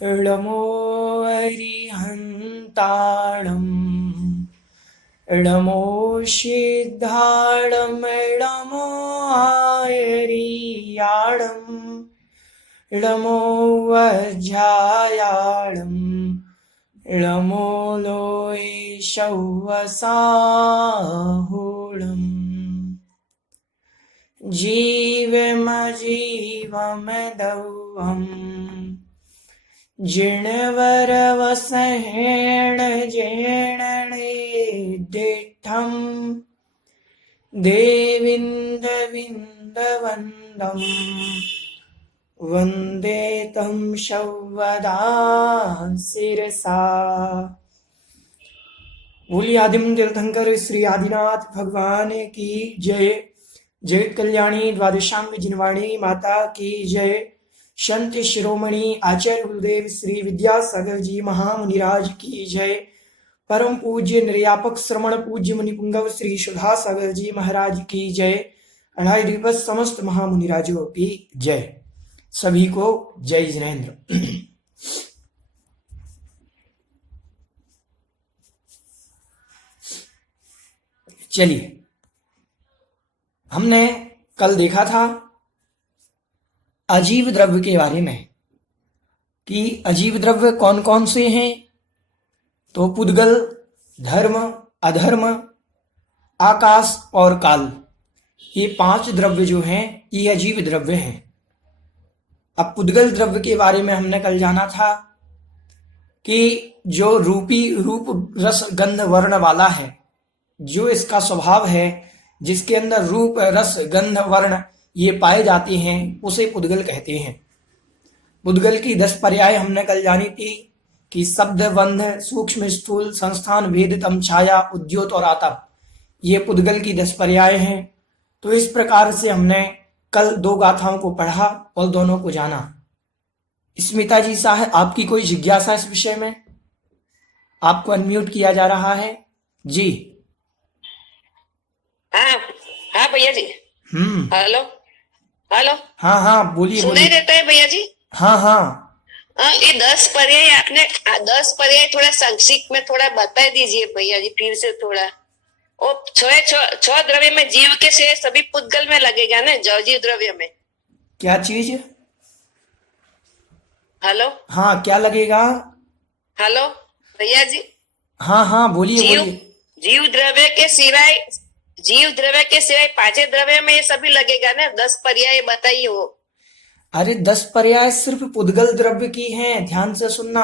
ळमो अरिहन्ताळम् ळमो सिद्धाळम् ळमो आयरियाळम् ळमो वज्रायाळम् ळमो लोयशौवसाहुळम् जीवमजीवमदौवम् जिणवरवसहेण जेणणे दिठम् देविन्दविन्दवन्दम् वन्दे तं शौवदा शिरसा। बोलिए आदिम तीर्थंकर श्री आदिनाथ भगवान की जय। जय कल्याणी द्वादशांग जिनवाणी माता की जय। संत शिरोमणि आचार्य गुरुदेव श्री विद्यासागर जी महामुनिराज की जय। परम पूज्य निर्यापक श्रमण पूज्य मुनि पुंगव श्री सुधा सागर जी महाराज की जय। अढ़ाई दिवस समस्त महामुनिराजों की जय। सभी को जय जिनेन्द्र। चलिए, हमने कल देखा था अजीव द्रव्य के बारे में कि अजीव द्रव्य कौन कौन से हैं। तो पुद्गल, धर्म, अधर्म, आकाश और काल, ये 5 द्रव्य जो हैं ये अजीव द्रव्य हैं। अब पुद्गल द्रव्य के बारे में हमने कल जाना था कि जो रूप रस गंध वर्ण वाला है, जो इसका स्वभाव है, जिसके अंदर रूप रस गंध वर्ण ये पाए जाते हैं, उसे पुद्गल कहते हैं। पुद्गल की 10 पर्याय हमने कल जानी थी कि शब्द, बंध, सूक्ष्म, स्थूल, संस्थान, भेद, तम, छाया, उद्योत और आतप, ये पुद्गल की 10 पर्याय हैं। तो इस प्रकार से हमने कल 2 गाथाओं को पढ़ा और दोनों को जाना। स्मिता जी साहब, आपकी कोई जिज्ञासा इस विषय में? आपको अनम्यूट किया जा रहा है जी। हाँ हाँ भैया जी। Hello hello. हाँ हाँ बोलिए। सुनाई देता है भैया जी? हाँ हाँ। ये 10 पर्याय आपने 10 पर्याय थोड़ा संक्षिप्त में थोड़ा बता दीजिए भैया जी, फिर से थोड़ा। और 6 द्रव्य में जीव के से सभी पुद्गल में लगेगा ना, जीव द्रव्य में क्या चीज? हेलो हाँ, क्या लगेगा? हेलो भैया जी। हाँ हाँ बोलिए बोलिए। जीव द्रव्य के सिवाय 5 द्रव्य में ये सभी लगेगा ना, 10 पर्याय बताइए वो। अरे 10 पर्याय सिर्फ पुद्गल द्रव्य की हैं, ध्यान से सुनना।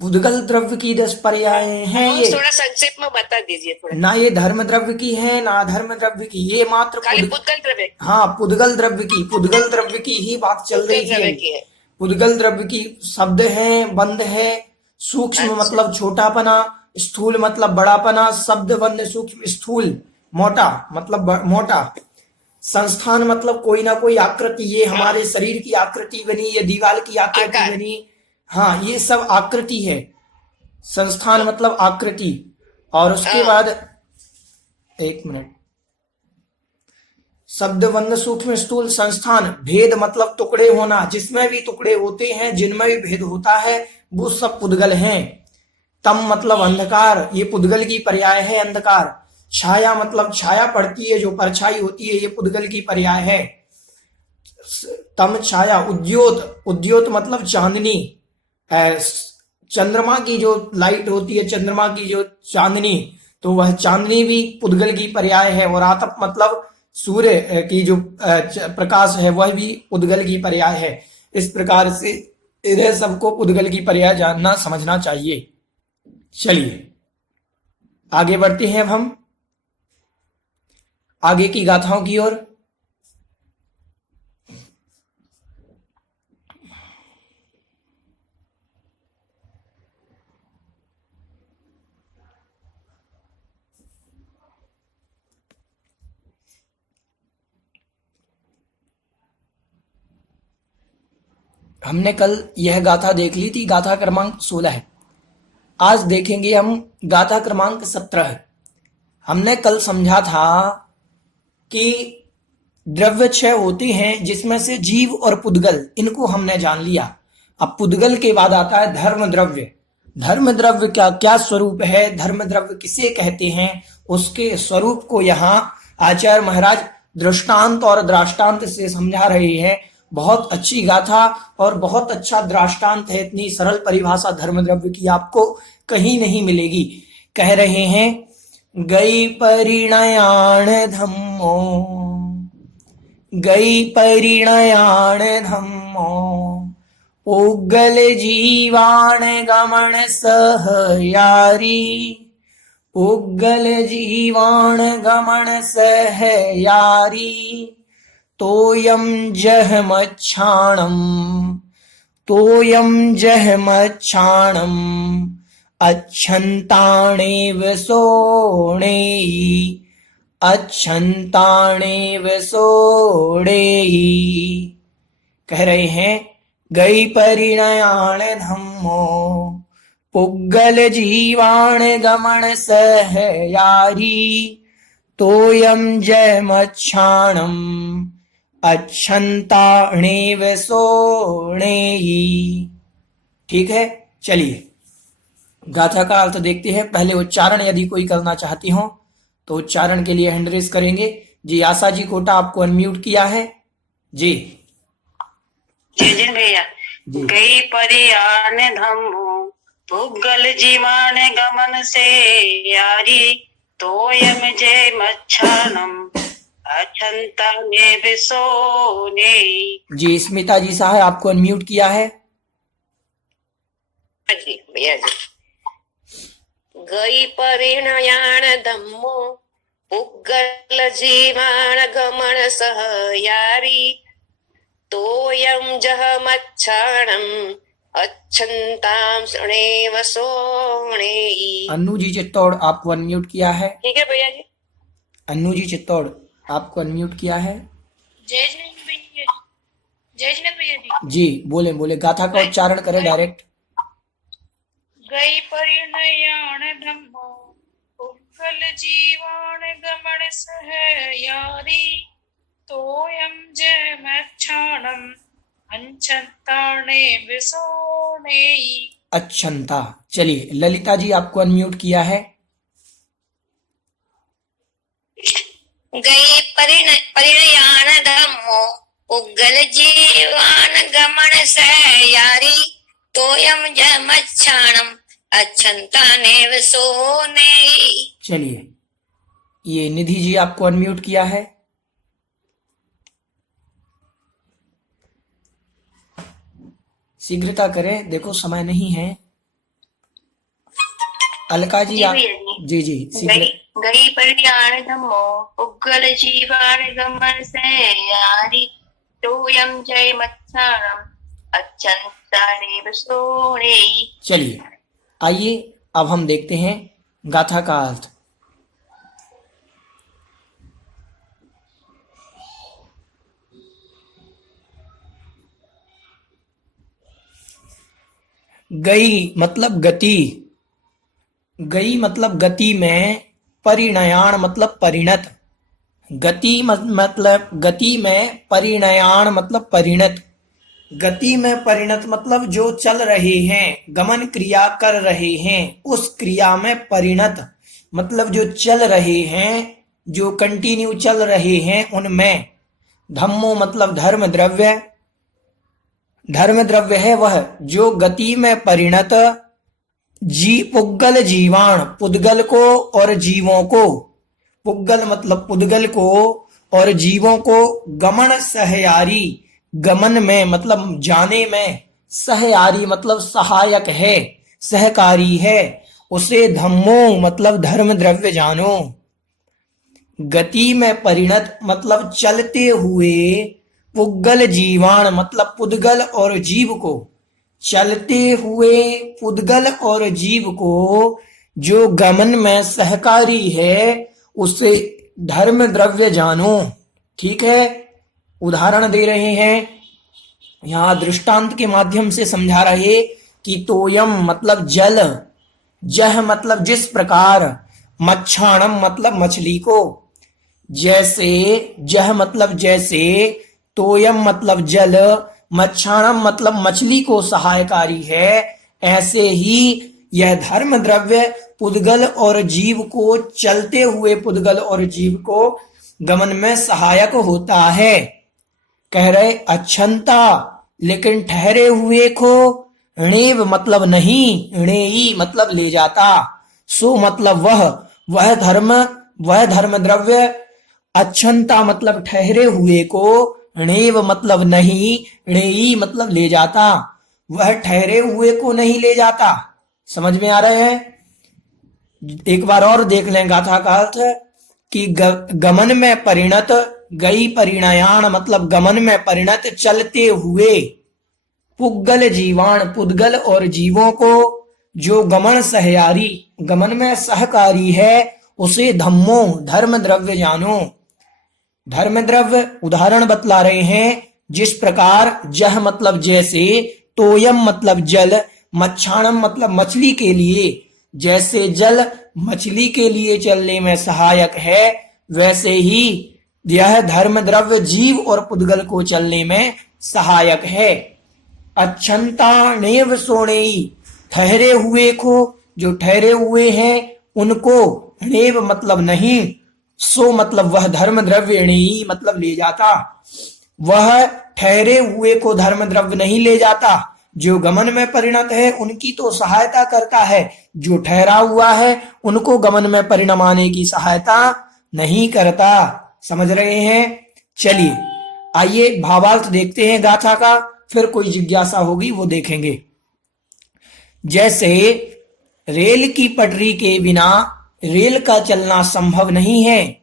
पुद्गल द्रव्य की 10 पर्याय हैं ये। थोड़ा संक्षेप में बता दीजिए थोड़ा। ना ये धर्म द्रव्य की है ना अधर्म द्रव्य की, ये मात्र पुद्गल द्रव्य। हाँ, पुद्गल द्रव्य की ही बात चल रही है। पुद्गल द्रव्य की शब्द है, बंध है, सूक्ष्म मतलब छोटापना, स्थूल मतलब बड़ापना, शब्द, बंध, सूक्ष्म, स्थूल मोटा मतलब मोटा, संस्थान मतलब कोई ना कोई आकृति, ये हमारे शरीर की आकृति बनी, ये दीवार की आकृति बनी, हाँ ये सब आकृति है। संस्थान मतलब आकृति। और उसके बाद 1 मिनट, शब्द, बंध, सूक्ष्म, स्थूल, संस्थान, भेद मतलब टुकड़े होना, जिसमें भी टुकड़े होते हैं, जिनमें भी भेद होता है, वो सब पुद्गल हैं। तम मतलब अंधकार, ये पुद्गल की पर्याय है, अंधकार। छाया मतलब छाया पड़ती है, जो परछाई होती है, ये पुद्गल की पर्याय है। तम छाया। उद्योत मतलब चांदनी, चंद्रमा की जो लाइट होती है, चंद्रमा की जो चांदनी, तो वह चांदनी भी पुद्गल की पर्याय है। और आतप मतलब सूर्य की जो प्रकाश है, वह भी पुद्गल की पर्याय है। इस प्रकार से इन्हें सबको पुद्गल की पर्याय जानना समझना चाहिए। चलिए आगे बढ़ते हैं अब हम आगे की गाथाओं की ओर। हमने कल यह गाथा देख ली थी, गाथा क्रमांक 16 है। आज देखेंगे हम गाथा क्रमांक 17। हमने कल समझा था कि द्रव्य 6 होते हैं, जिसमें से जीव और पुद्गल, इनको हमने जान लिया। अब पुद्गल के बाद आता है धर्म द्रव्य। धर्म द्रव्य का क्या स्वरूप है, धर्म द्रव्य किसे कहते हैं, उसके स्वरूप को यहाँ आचार्य महाराज दृष्टांत और दृष्टांत से समझा रहे हैं। बहुत अच्छी गाथा और बहुत अच्छा दृष्टांत है। इतनी सरल परिभाषा धर्म द्रव्य की आपको कहीं नहीं मिलेगी। कह रहे हैं, गई परिणयाण धम्मो, गई परिणयाण धम्मो, उगल जीवाण गमन सहयारी, उगल जीवाण गमन सहयारी, तोयम जहमच्छाणम, तोयम जहमच्छाणम, अच्छन्ताणेव सोणेयि, अच्छन्ताणेव सोणेयि। कह रहे हैं, गई परिणयाण धम्मो, पुग्गल जीवाण गमन सहयारी, तोयम जयमच्छाणम, अच्छन्ताणेव सोणेयि। ठीक है, चलिए गाथा का अर्थ देखते हैं। पहले उच्चारण यदि कोई करना चाहती हो तो उच्चारण के लिए हैंड रेज करेंगे जी। आशा जी कोटा आपको अनम्यूट किया है जी। जी भैया। गई परियान धम्मो, पुग्गल जीवान गमन से यारी, तोयम जय मच्छानम, अछंता ने बिसोने। जी स्मिता जी साहब आपको अनम्यूट किया है जी भैया जी। गई परिणयान धम्मो, पुग्गल जीवान गमन सहयारी, तोयम जह मच्छाणम, अच्छन्ताम सुनेव सोणेयि। अन्नू जी चित्तौड़ आपको अनम्यूट किया है। ठीक है भैया जी। अन्नू जी चित्तौड़ आपको अनम्यूट किया है। जय जगन्नाथ भैया जी। जय जगन्नाथ भैया जी। जी बोले बोले गाथा का उच्चारण करें डायरेक्ट। गई परिणयान धम्मो, पुग्गल जीवान गमन सहयारी, तोयम जय मच्छाणम, अच्छन्ताणे विसोणेयि। अच्छन्ता। चलिए ललिता जी आपको अनम्यूट किया है। गई परिणयान धम्मो, पुग्गल जीवान गमन सहयारी, तोयम जय मच्छाणम, अच्छन्ताणे विसोणेयि। चलिए ये निधि जी आपको अनम्यूट किया है। शीघ्रता करें, देखो समय नहीं है। अलका जी आप जी जी शीघ्र। गई परियाण धम्मो, पुग्गल जीवान गमन सहयारी, तोयम जय मच्छाणम, अच्छन्ताणे विसोणेयि। चलिए आइए अब हम देखते हैं गाथा का अर्थ। गई मतलब गति, गई मतलब गति में, परिणयाण मतलब परिणत, गति मतलब गति में, परिणयाण मतलब परिणत, गति में परिणत मतलब जो चल रहे हैं, गमन क्रिया कर रहे हैं, उस क्रिया में परिणत मतलब जो चल रहे हैं, जो कंटिन्यू चल रहे हैं उनमें। धम्मो मतलब धर्म द्रव्य, धर्म द्रव्य है वह जो गति में परिणत, पुग्गल जीवाण पुद्गल को और जीवों को, पुग्गल मतलब पुद्गल को और जीवों को, गमन सहयारी गमन में मतलब जाने में, सहयारी मतलब सहायक है, सहकारी है, उसे धम्मो मतलब धर्म द्रव्य जानो। गति में परिणत मतलब चलते हुए, पुग्गल जीवाण मतलब पुद्गल और जीव को, चलते हुए पुद्गल और जीव को जो गमन में सहकारी है उसे धर्म द्रव्य जानो। ठीक है, उदाहरण दे रहे हैं यहाँ, दृष्टांत के माध्यम से समझा रहे कि तोयम मतलब जल, जह मतलब जिस प्रकार, मच्छाणम मतलब मछली को, जैसे, जह मतलब जैसे, तोयम मतलब जल, मच्छाणम मतलब मछली को सहायकारी है, ऐसे ही यह धर्म द्रव्य पुद्गल और जीव को, चलते हुए पुद्गल और जीव को गमन में सहायक होता है। कह रहे अच्छंता लेकिन ठहरे हुए को, णेव मतलब नहीं, णेई मतलब ले जाता, सो मतलब वह धर्म द्रव्य, अच्छंता मतलब ठहरे हुए को, णेव मतलब नहीं, णेई मतलब ले जाता, वह ठहरे हुए को नहीं ले जाता। समझ में आ रहे हैं? एक बार और देख लें गाथा का अर्थ कि गमन में परिणत, गई परिणयान मतलब गमन में परिणत, चलते हुए, पुद्गल जीवान पुद्गल और जीवों को, जो गमन सहयारी गमन में सहकारी है, उसे धम्मो धर्म द्रव्य जानो। धर्म द्रव्य उदाहरण बतला रहे हैं, जिस प्रकार जह मतलब जैसे, तोयम मतलब जल, मच्छाणम मतलब मछली के लिए, जैसे जल मछली के लिए चलने में सहायक है, वैसे ही यह धर्म द्रव्य जीव और पुद्गल को चलने में सहायक है। अच्छंता नेव सोणेई ठहरे हुए को, जो ठहरे हुए हैं उनको, नेव मतलब नहीं, सो मतलब वह धर्म द्रव्य, णेई मतलब ले जाता, वह ठहरे हुए को धर्म द्रव्य नहीं ले जाता। जो गमन में परिणत है उनकी तो सहायता करता है, जो ठहरा हुआ है उनको गमन में परिणमाने की सहायता नहीं करता। समझ रहे हैं? चलिए आइए भावार्थ देखते हैं गाथा का, फिर कोई जिज्ञासा होगी वो देखेंगे। जैसे रेल की पटरी के बिना रेल का चलना संभव नहीं है,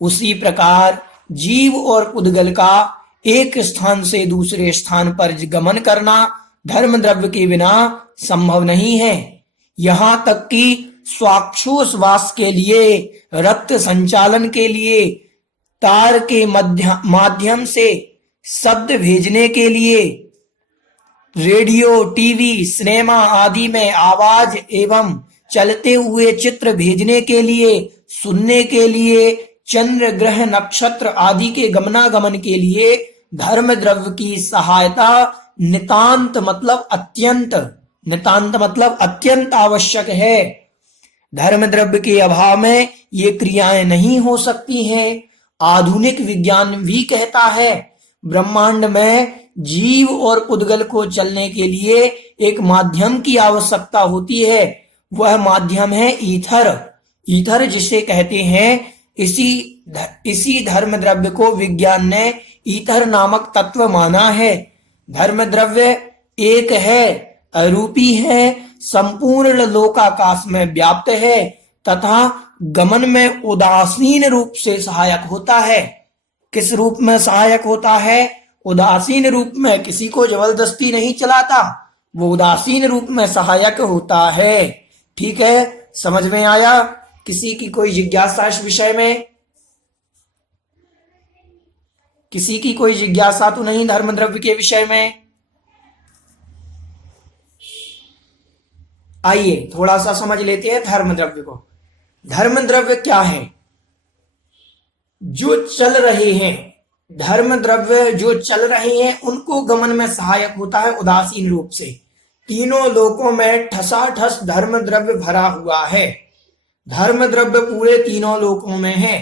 उसी प्रकार जीव और पुद्गल का एक स्थान से दूसरे स्थान पर गमन करना धर्म द्रव्य के बिना संभव नहीं है। यहां तक कि श्वासोच्छ्वास के लिए, रक्त संचालन के लिए, तार के माध्यम से शब्द भेजने के लिए, रेडियो, टीवी, सिनेमा आदि में आवाज एवं चलते हुए चित्र भेजने के लिए, सुनने के लिए, चंद्र ग्रह नक्षत्र आदि के गमनागमन के लिए धर्म द्रव्य की सहायता नितांत मतलब अत्यंत, नितांत मतलब अत्यंत आवश्यक है। धर्म द्रव्य के अभाव में ये क्रियाएं नहीं हो सकती हैं। आधुनिक विज्ञान भी कहता है ब्रह्मांड में जीव और पुद्गल को चलने के लिए एक माध्यम की आवश्यकता होती है, वह माध्यम है ईथर। ईथर जिसे कहते हैं, इसी धर्म द्रव्य को विज्ञान ने ईथर नामक तत्व माना है। धर्म द्रव्य एक है, अरूपी है, संपूर्ण लोकाकाश में व्याप्त है तथा गमन में उदासीन रूप से सहायक होता है। किस रूप में सहायक होता है? उदासीन रूप में, किसी को जबरदस्ती नहीं चलाता, वो उदासीन रूप में सहायक होता है। ठीक है, समझ में आया? किसी की कोई जिज्ञासा इस विषय में? किसी की कोई जिज्ञासा तो नहीं धर्म द्रव्य के विषय में? आइए थोड़ा सा समझ लेते हैं धर्म द्रव्य को। धर्म द्रव्य क्या है? जो चल रहे हैं, धर्म द्रव्य जो चल रहे हैं उनको गमन में सहायक होता है उदासीन रूप से। तीनों लोकों में ठसाठस धर्म द्रव्य भरा हुआ है। धर्म द्रव्य पूरे तीनों लोकों में है,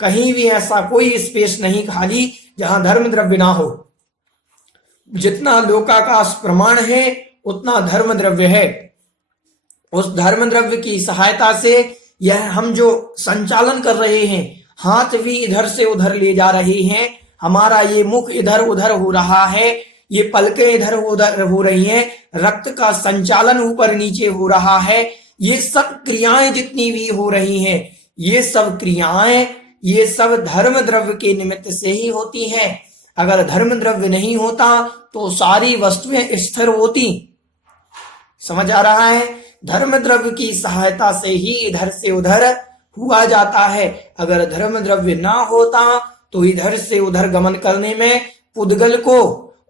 कहीं भी ऐसा कोई स्पेस नहीं खाली जहां धर्म द्रव्य ना हो। जितना लोकाकाश प्रमाण है उतना धर्म द्रव्य है। उस धर्म द्रव्य की सहायता से यह हम जो संचालन कर रहे हैं, हाथ भी इधर से उधर ले जा रहे हैं, हमारा ये मुख इधर उधर हो रहा है, ये पलकें इधर उधर हो रही हैं, रक्त का संचालन ऊपर नीचे हो रहा है, ये सब क्रियाएं जितनी भी हो रही हैं, ये सब क्रियाएं, ये सब धर्म द्रव्य के निमित्त से ही होती हैं। अगर धर्म द्रव्य नहीं होता तो सारी वस्तुएं स्थिर होती। समझ आ रहा है? धर्म द्रव्य की सहायता से ही इधर से उधर हुआ जाता है। अगर धर्म द्रव्य ना होता तो इधर से उधर गमन करने में पुद्गल को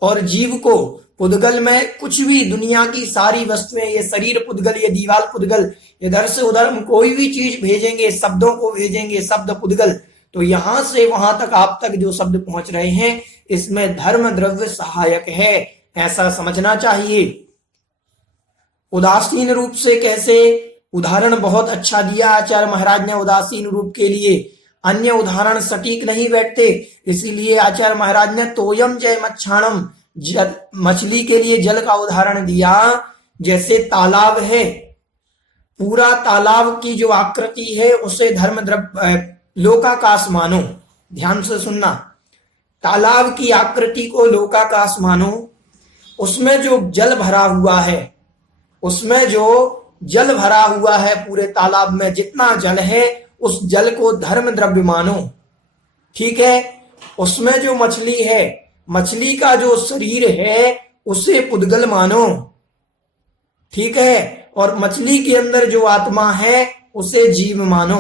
और जीव को, पुद्गल में कुछ भी, दुनिया की सारी वस्तुएं, ये शरीर पुद्गल, ये दीवार पुद्गल, इधर से उधर हम कोई भी चीज भेजेंगे, शब्दों को भेजेंगे, शब्द पुद्गल, तो यहां से वहां तक आप तक जो शब्द पहुंच रहे हैं इसमें धर्म द्रव्य सहायक है, ऐसा समझना चाहिए। उदासीन रूप से कैसे, उदाहरण बहुत अच्छा दिया आचार्य महाराज ने उदासीन रूप के लिए, अन्य उदाहरण सटीक नहीं बैठते, इसीलिए आचार्य महाराज ने तोयम जय मच्छाणम, मछली के लिए जल का उदाहरण दिया। जैसे तालाब है, पूरा तालाब की जो आकृति है उसे धर्म द्रव्य लोकाकाश मानो। ध्यान से सुनना, तालाब की आकृति को लोकाकाश मानो, उसमें जो जल भरा हुआ है, उसमें जो जल भरा हुआ है पूरे तालाब में जितना जल है उस जल को धर्म द्रव्य मानो। ठीक है, उसमें जो मछली है, मछली का जो शरीर है उसे पुद्गल मानो। ठीक है, और मछली के अंदर जो आत्मा है उसे जीव मानो।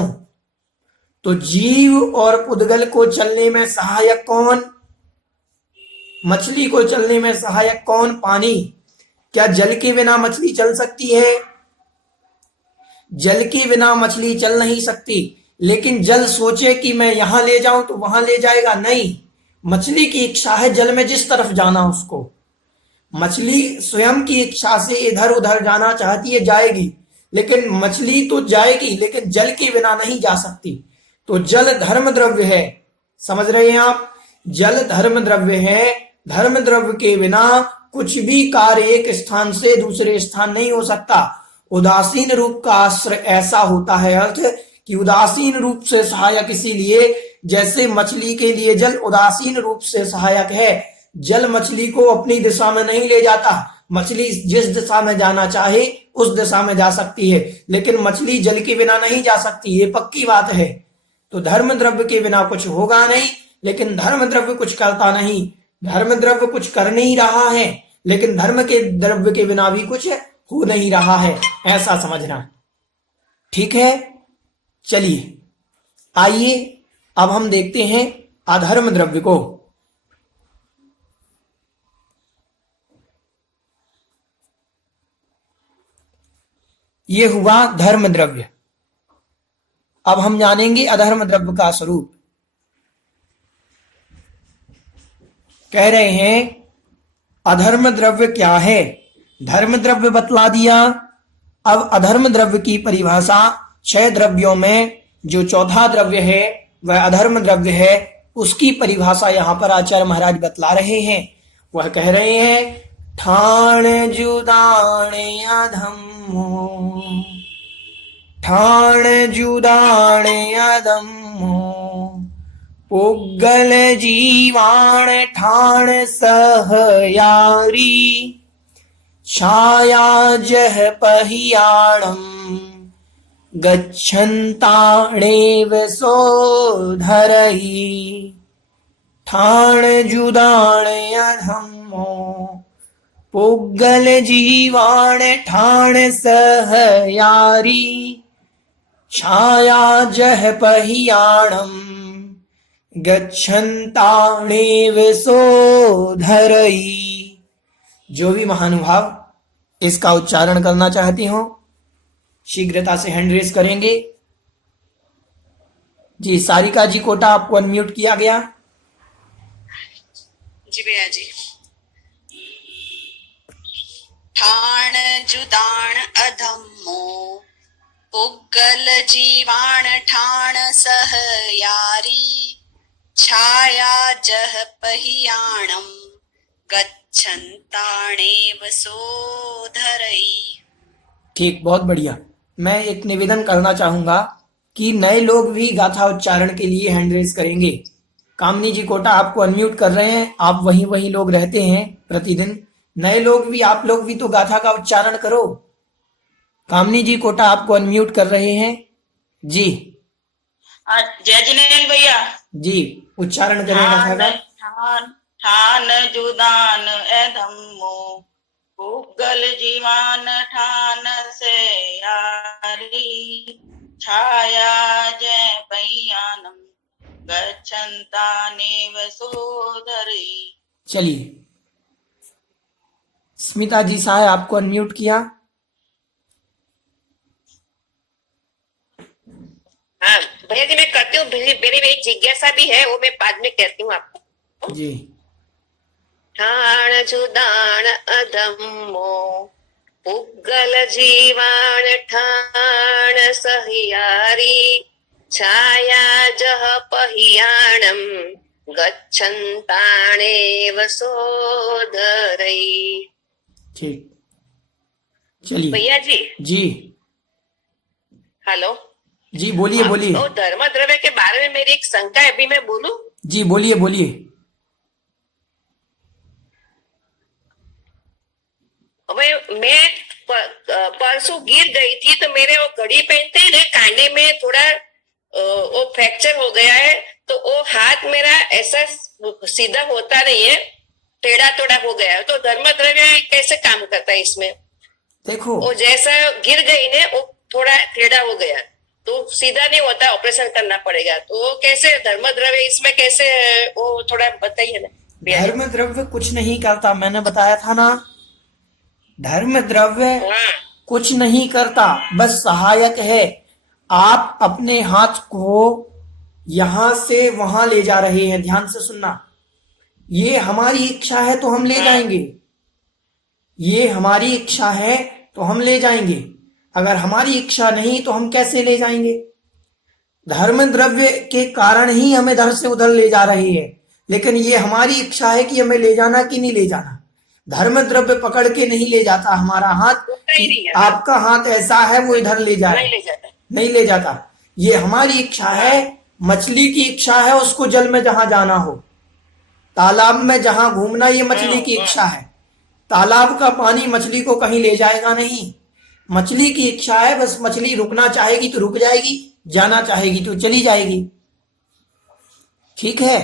तो जीव और पुद्गल को चलने में सहायक कौन? मछली को चलने में सहायक कौन? पानी। क्या जल के बिना मछली चल सकती है? जल के बिना मछली चल नहीं सकती, लेकिन जल सोचे कि मैं यहां ले जाऊं तो वहां ले जाएगा? नहीं, मछली की इच्छा है जल में जिस तरफ जाना उसको, मछली स्वयं की इच्छा से इधर उधर जाना चाहती है, जाएगी, लेकिन मछली तो जाएगी लेकिन जल के बिना नहीं जा सकती। तो जल धर्म द्रव्य है, समझ रहे हैं आप? जल धर्म द्रव्य है, धर्म द्रव्य के बिना कुछ भी कार्य एक स्थान से दूसरे स्थान नहीं हो सकता। उदासीन रूप का आश्रय ऐसा होता है अर्थ कि उदासीन रूप से सहायक, इसीलिए जैसे मछली के लिए जल उदासीन रूप से सहायक है, जल मछली को अपनी दिशा में नहीं ले जाता, मछली जिस दिशा में जाना चाहे उस दिशा में जा सकती है, लेकिन मछली जल के बिना नहीं जा सकती, ये पक्की बात है। तो धर्म द्रव्य के बिना कुछ होगा नहीं, लेकिन धर्म द्रव्य कुछ करता नहीं, धर्म द्रव्य कुछ कर नहीं रहा है, लेकिन धर्म के द्रव्य के बिना भी कुछ हो नहीं रहा है, ऐसा समझना। ठीक है, चलिए आइए अब हम देखते हैं अधर्म द्रव्य को। ये हुआ धर्म द्रव्य। अब हम जानेंगे अधर्म द्रव्य का स्वरूप। कह रहे हैं अधर्म द्रव्य क्या है? धर्म द्रव्य बतला दिया। अब अधर्म द्रव्य की परिभाषा 6 द्रव्यों में जो चौथा द्रव्य है वह अधर्म द्रव्य है, उसकी परिभाषा यहां पर आचार्य महाराज बतला रहे हैं। वह कह रहे हैं ठाण जुदाण अधम्मो, ठाण जुदाण अधम्मो, पुग्गल जीवाण ठाण सहयारी, छाया जह पहियाणम, गच्छन्ताणेव सोधरहि, ठाण जुदाण अधम्मो, पुग्गल जीवाण ठाण सहयारी, छाया जह पहियाणम, गच्छन्ताणेव सोधरहि। जो भी महानुभाव इसका उच्चारण करना चाहते हो शीघ्रता से हैंड रेज करेंगे। जी सारिका जी कोटा, आपको अनम्यूट किया गया। जी भैया जी। ठाण जुदाण अधम्मो, पुग्गल जीवाण ठाण सहयारी, छाया जह पहियाणम, गच्छन्ताणेव सोधरहि। ठीक, बहुत बढ़िया। मैं एक निवेदन करना चाहूंगा कि नए लोग भी गाथा उच्चारण के लिए हैंड रेज करेंगे। कामनी जी कोटा, आपको अनम्यूट कर रहे हैं, आप वही लोग रहते हैं प्रतिदिन। नए लोग भी, आप लोग भी तो गाथा का उच्चारण करो। कामनी जी कोटा, आपको अनम्यूट कर रहे हैं जी। जय जिनेन्द्र भैया जी, उच्चारण करें गाथा का। ठान जुदान अधम्मो, पुग्गल जीवान ठान से यारी, छाया जय पहियानम, गच्छन्तानेव सोधरहि। चलिए स्मिता जी साहब, आपको अनम्यूट किया। हाँ भैया जी मैं करती हूँ, मेरी एक जिज्ञासा भी है, वो मैं बाद में कहती हूँ आपको। जी। ठाण जुदाण अधम्मो पुग्गल जीवाण ठाण सहियारी छाया जह पहियाणम गच्छन्ताणेव सोदरई। ठीक, चलिए। भैया जी, जी हेलो। जी, बोलिए बोलिए। तो धर्म द्रव्य के बारे में मेरी एक शंका है, अभी मैं बोलूं? जी बोलिए बोलिए। मैं परसों गिर गई थी, तो मेरे वो घड़ी पहनते हैं ना कांडे में थोड़ा वो फ्रैक्चर हो गया है, तो वो हाथ मेरा ऐसा सीधा होता नहीं है, टेढ़ा टोड़ा हो गया है। तो धर्म द्रव्य कैसे काम करता है इसमें? देखो, वो जैसा गिर गई ने वो थोड़ा टेढ़ा हो गया, तो सीधा नहीं होता, ऑपरेशन करना पड़ेगा। तो वो कैसे धर्म द्रव्य इसमें कैसे, वो थोड़ा बताइए ना। धर्म द्रव्य कुछ नहीं करता, मैंने बताया था ना। धर्म द्रव्य हाँ कुछ नहीं करता, बस सहायक है। आप अपने हाथ को यहां से वहां ले जा रहे हैं, ध्यान से सुनना। ये हमारी इच्छा है तो हम ले जाएंगे, ये हमारी इच्छा है तो हम ले जाएंगे। अगर हमारी इच्छा नहीं तो हम कैसे ले जाएंगे? धर्म द्रव्य के कारण ही हम इधर से उधर ले जा रहे हैं, लेकिन ये हमारी इच्छा है कि हमें ले जाना कि नहीं ले जाना। धर्म द्रव्य पकड़ के नहीं ले जाता हमारा हाथ, नहीं कि आपका हाथ ऐसा है वो इधर ले जा रहा नहीं है, ले जाता। नहीं ले जाता। ये हमारी इच्छा है, मछली की इच्छा है उसको जल में जहां जाना हो, तालाब में जहां घूमना, ये मछली की इच्छा है। तालाब का पानी मछली को कहीं ले जाएगा नहीं, मछली की इच्छा है, बस मछली रुकना चाहेगी तो रुक जाएगी, जाना चाहेगी तो चली जाएगी। ठीक है?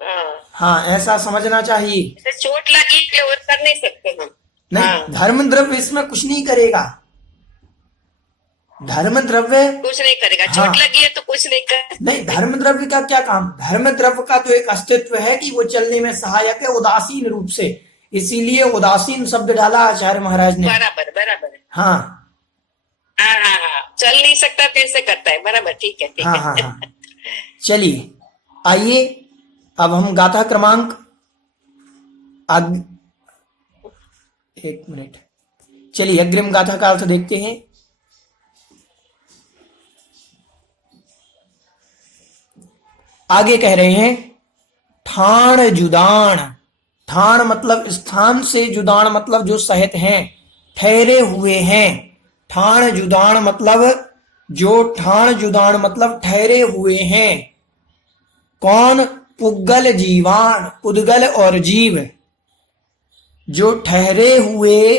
हाँ, हाँ, ऐसा समझना चाहिए। इसे चोट लगी कि और कर नहीं सकते हम। नहीं, हाँ, धर्म द्रव्य इसमें कुछ नहीं करेगा। धर्म द्रव्य कुछ नहीं करेगा। हाँ। चोट लगी है तो कुछ नहीं कर। नहीं, धर्म द्रव्य का क्या काम? धर्म द्रव्य का तो एक अस्तित्व है कि वो चलने में सहायक है, उदासीन रूप से, इसीलिए उदासीन शब्द डाला आचार्य महाराज ने। बराबर बराबर। हाँ हाँ हाँ हाँ, चल नहीं सकता कैसे करता है, बराबर, ठीक है ठीक हाँ है। हाँ हाँ। चलिए, आइए अब हम गाथा क्रमांक एक मिनट, चलिए अग्रिम गाथा का अर्थ देखते हैं। आगे कह रहे हैं ठाण जुदान। ठाण मतलब स्थान से, जुदान मतलब जो सहित हैं, ठहरे हुए हैं। ठाण जुदान मतलब जो, ठाण जुदान मतलब ठहरे हुए हैं। कौन? पुद्गल जीवान, पुद्गल और जीव, जो ठहरे हुए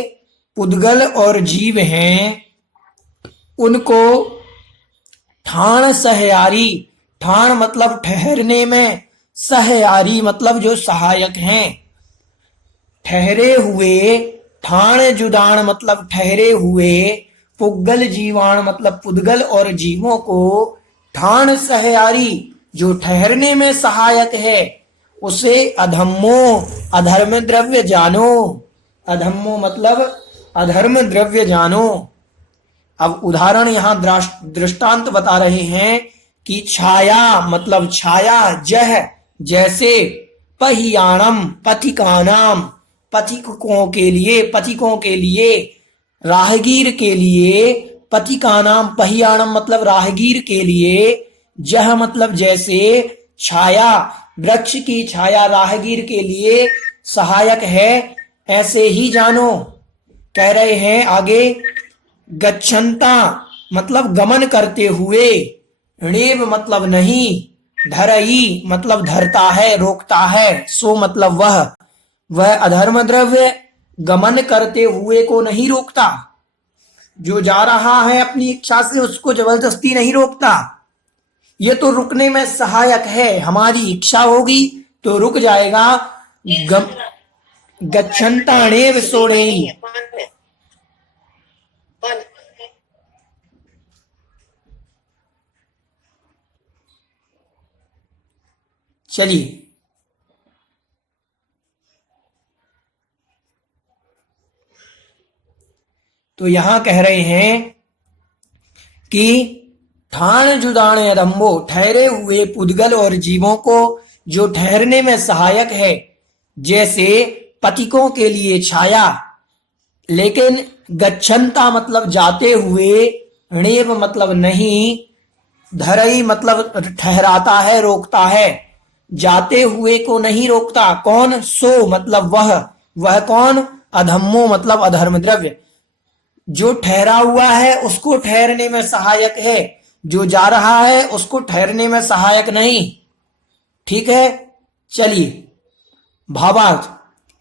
पुद्गल और जीव हैं उनको ठाण सहयारी। ठाण मतलब ठहरने में, सहयारी मतलब जो सहायक हैं। ठहरे हुए, ठाण जुदान मतलब ठहरे हुए, पुद्गल जीवान मतलब पुद्गल और जीवों को ठाण सहयारी, जो ठहरने में सहायक है, उसे अधम्मो, अधर्म द्रव्य जानो। अधम्मो मतलब अधर्म द्रव्य जानो। अब उदाहरण यहां दृष्टांत बता रहे हैं कि छाया मतलब छाया, जह जैसे, पहियाणम पथिकानाम, पथिकों के लिए, पथिकों के लिए, राहगीर के लिए, पथिकानाम पहियाणम मतलब राहगीर के लिए, जह मतलब जैसे, छाया वृक्ष की छाया राहगीर के लिए सहायक है, ऐसे ही जानो। कह रहे हैं आगे, गच्छन्ता मतलब गमन करते हुए, णेव मतलब नहीं, धरई मतलब धरता है, रोकता है, सो मतलब वह अधर्म द्रव्य गमन करते हुए को नहीं रोकता। जो जा रहा है अपनी इच्छा से उसको जबरदस्ती नहीं रोकता, ये तो रुकने में सहायक है। हमारी इच्छा होगी तो रुक जाएगा। गच्छन्ताणेव सोडेई। चलिए, तो यहां कह रहे हैं कि ठाण जुदाण अदम्बो, ठहरे हुए पुद्गल और जीवों को जो ठहरने में सहायक है, जैसे पथिकों के लिए छाया। लेकिन गच्छन्ता मतलब जाते हुए, णेव मतलब नहीं, धरई मतलब ठहराता है, रोकता है। जाते हुए को नहीं रोकता। कौन? सो मतलब वह कौन? अधम्मो मतलब अधर्म द्रव्य। जो ठहरा हुआ है उसको ठहरने में सहायक है, जो जा रहा है उसको ठहरने में सहायक नहीं। ठीक है, चलिए भावार्थ।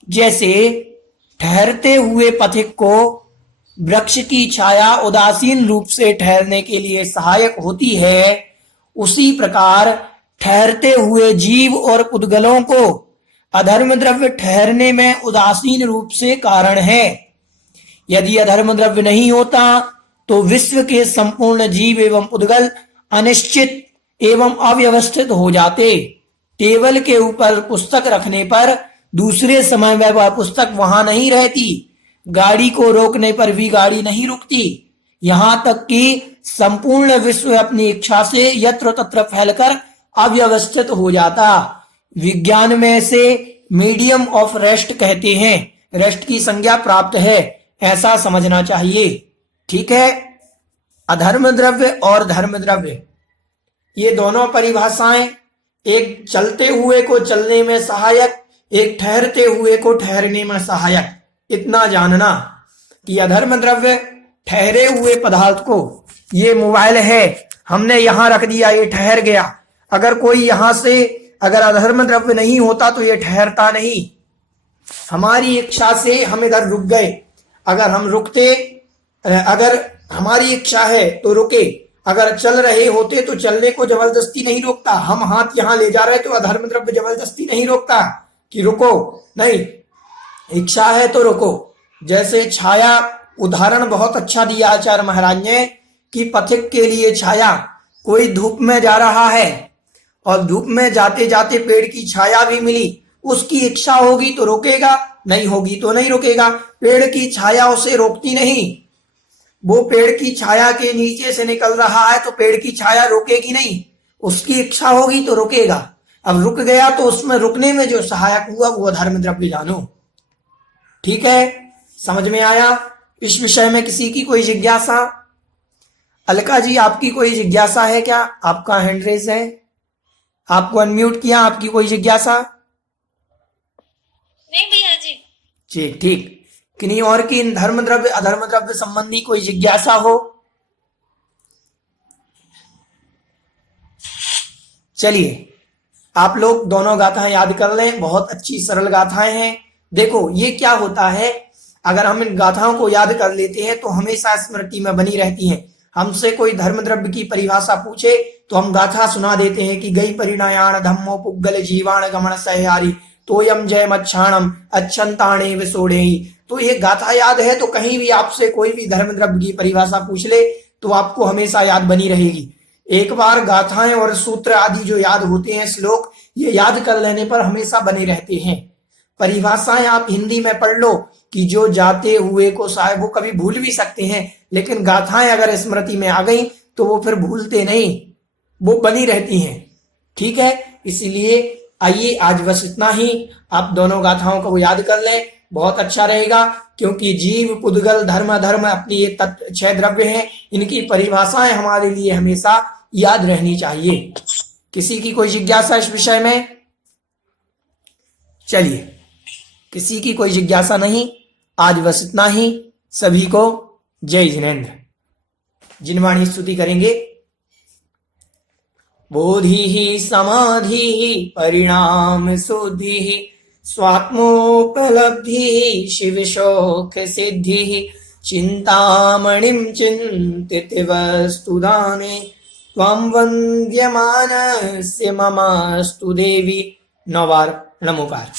जैसे ठहरते हुए पथिक को वृक्ष की छाया उदासीन रूप से ठहरने के लिए सहायक होती है, उसी प्रकार ठहरते हुए जीव और पुद्गलों को अधर्म द्रव्य ठहरने में उदासीन रूप से कारण है। यदि अधर्म द्रव्य नहीं होता तो विश्व के संपूर्ण जीव एवं पुद्गल अनिश्चित एवं अव्यवस्थित हो जाते। टेबल के ऊपर पुस्तक रखने पर दूसरे समय में वह पुस्तक वहां नहीं रहती। गाड़ी को रोकने पर भी गाड़ी नहीं रुकती। यहां तक कि संपूर्ण विश्व अपनी इच्छा से यत्र तत्र फैलकर अव्यवस्थित हो जाता। विज्ञान में इसे मीडियम ऑफ रेस्ट कहते हैं। रेस्ट की संज्ञा प्राप्त है, ऐसा समझना चाहिए। ठीक है, अधर्म द्रव्य और धर्म द्रव्य, ये दोनों परिभाषाएं, एक चलते हुए को चलने में सहायक, एक ठहरते हुए को ठहरने में सहायक। इतना जानना कि अधर्म द्रव्य ठहरे हुए पदार्थ को, ये मोबाइल है, हमने यहां रख दिया, ये ठहर गया। अगर कोई यहां से अगर अधर्म द्रव्य नहीं होता तो ये ठहरता नहीं। हमारी इच्छा से हम इधर रुक गए, अगर हम रुकते, अगर हमारी इच्छा है तो रुके, अगर चल रहे होते तो चलने को जबरदस्ती नहीं रोकता। हम हाथ यहां ले जा रहे तो अधर्म द्रव्य जबरदस्ती नहीं रोकता कि रुको, नहीं, इच्छा है तो रुको। जैसे छाया, उदाहरण बहुत अच्छा दिया आचार्य महाराज ने कि पथिक के लिए छाया। कोई धूप में जा रहा है और धूप में जाते जाते पेड़ की छाया भी मिली, उसकी इच्छा होगी तो रुकेगा, नहीं होगी तो नहीं रुकेगा। पेड़ की छाया उसे रोकती नहीं। वो पेड़ की छाया के नीचे से निकल रहा है तो पेड़ की छाया रोकेगी नहीं, उसकी इच्छा होगी तो रुकेगा। अब रुक गया तो उसमें रुकने में जो सहायक हुआ वो धर्म द्रव्य जानो। ठीक है, समझ में आया? इस विषय में किसी की कोई जिज्ञासा? अलका जी, आपकी कोई जिज्ञासा है क्या? आपका हैंड रेज है, आपको अनम्यूट किया, आपकी कोई जिज्ञासा? नहीं भैया जी। ठीक ठीक। किन्हीं और की इन धर्म द्रव्य अधर्म द्रव्य संबंधी कोई जिज्ञासा हो? चलिए, आप लोग दोनों गाथाएं याद कर लें, बहुत अच्छी सरल गाथाएं हैं। देखो ये क्या होता है, अगर हम इन गाथाओं को याद कर लेते हैं तो हमेशा स्मृति में बनी रहती हैं। हमसे कोई धर्म द्रव्य की परिभाषा पूछे तो हम गाथा सुना देते हैं कि गई परिणायाण धम्मो पुग्गल जीवाण गमन सहयारी तोयम जय मच्छाणम अच्छंताणे विसोड़ेही। तो ये गाथा याद है तो कहीं भी आपसे कोई भी धर्म द्रव्य की परिभाषा पूछ ले तो आपको हमेशा याद बनी रहेगी। एक बार गाथाएं और सूत्र आदि जो याद होते हैं, श्लोक, ये याद कर लेने पर हमेशा बने रहते हैं। परिभाषाएं आप हिंदी में पढ़ लो कि जो जाते हुए को शायद वो कभी भूल भी सकते हैं, लेकिन गाथाएं अगर स्मृति में आ गई तो वो फिर भूलते नहीं, वो बनी रहती हैं। ठीक है, इसीलिए आइए आज बस इतना ही। आप दोनों गाथाओं को याद कर लें, बहुत अच्छा रहेगा, क्योंकि जीव पुद्गल धर्म धर्म अपनी ये 6 द्रव्य हैं, इनकी परिभाषाएं हमारे लिए हमेशा याद रहनी चाहिए। किसी की कोई जिज्ञासा इस विषय में? चलिए, किसी की कोई जिज्ञासा नहीं, आज बस इतना ही। सभी को जय जिनेन्द्र। जिनवाणी स्तुति करेंगे। बोधि समाधि परिणाम शुद्धि स्वात्मोपलब्धि शिव शोक सिद्धि चिंतामणिं चिंतित वस्तुदाने त्वं वन्द्यमानस्य ममास्तु देवी। 9 बार नमोकार।